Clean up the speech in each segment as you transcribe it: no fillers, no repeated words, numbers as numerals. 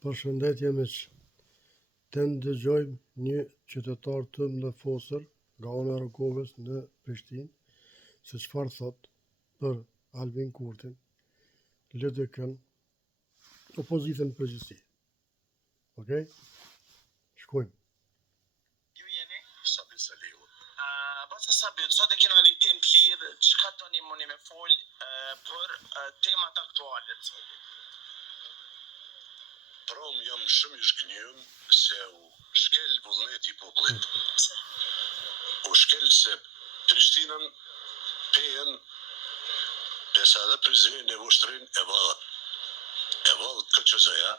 Përshëndetje miq. Të ndëgjojmë një qytetar tëm në Fosër, nga ana e Rogovës në Prishtinë, se çfarë thot për Albin Kurtin, LDK-n, opozitën në përgjithësi. Okej? Shkojmë. Ju jeni? Sabit Salihu. Basa Sabit, sot e kena një temë të lirë, çka tani mundi me fol për temat aktuale të sotit. Prom jam shumë i zhgënjur se u shkel vullneti i popullit. U shkel se Prishtinën pejen pesa dhe prezin e vushtrin e vallët. E vallët KQZ-ja,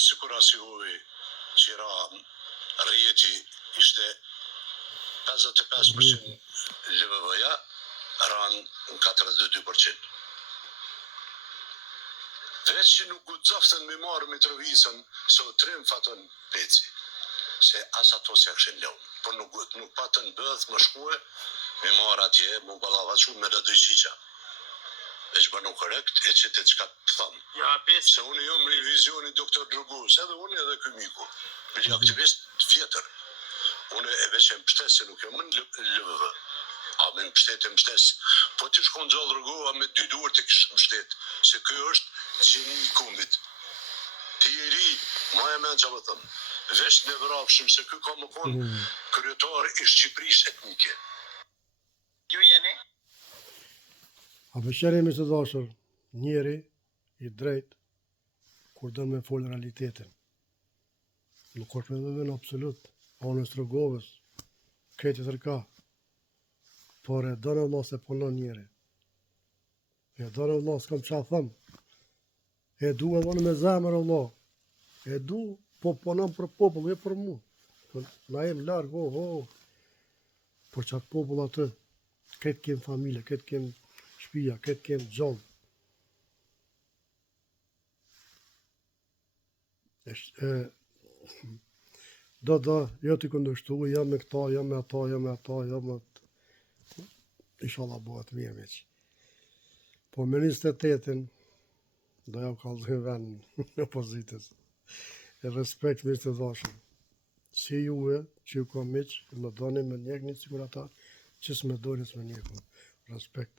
sikur asihoi që ra rjeti ishte 55% LVV-ja, ran në 42%. Veç që nuk guxoftën me marrë Mitrovicën, se u trim fatën peci. Se as ato se këshin lëun. Por nuk patën bëth më shkue, me marrë atje, më ballavaçu me dhe dojqiqa. Veç bënu korrekt, e që të qka të thamë. Ja, pesi. Se unë jom revizionit doktor Drugus, edhe unë edhe këmiku. Me një aktivist fjetër. Unë e veç e mbështes se nuk jom në LVV. A me mbështet, po të shkon gjallë rëgoha me 2 duar të kishë mbështet, se kjo është gjeni i kombit. Ti i ri, ma e men që më thëmë, veç në vrapshëm se kjo ka më konë kryetar i Shqipërisë etnike. Ju jeni? A përqeri me të dashur, njeri i drejt, kur dënë me folë realitetin. Nuk është me dhe në absolut, anës Rogovës, këtë të tërka. Por e dënë Allah se punon njeri. E dënë Allah s'kam qa thëmë. E du edhe në me zemër Allah. E du, po punon për popull, e për mu. Na jem largë, por qatë popull atë, këtë kemë familje, këtë kemë shpia, këtë kemë gjallë. Jo t'i këndështu, jam me këta, jam me ata, jam me inshallah bëhet mirë miq. Po me 28-in do ja kallëzoj vend në opozitës. E respekt mirë të dashur. Si juve që ju ka miq, më doni me njekni sikur ata që s'me doni s'me njekun. Respekt.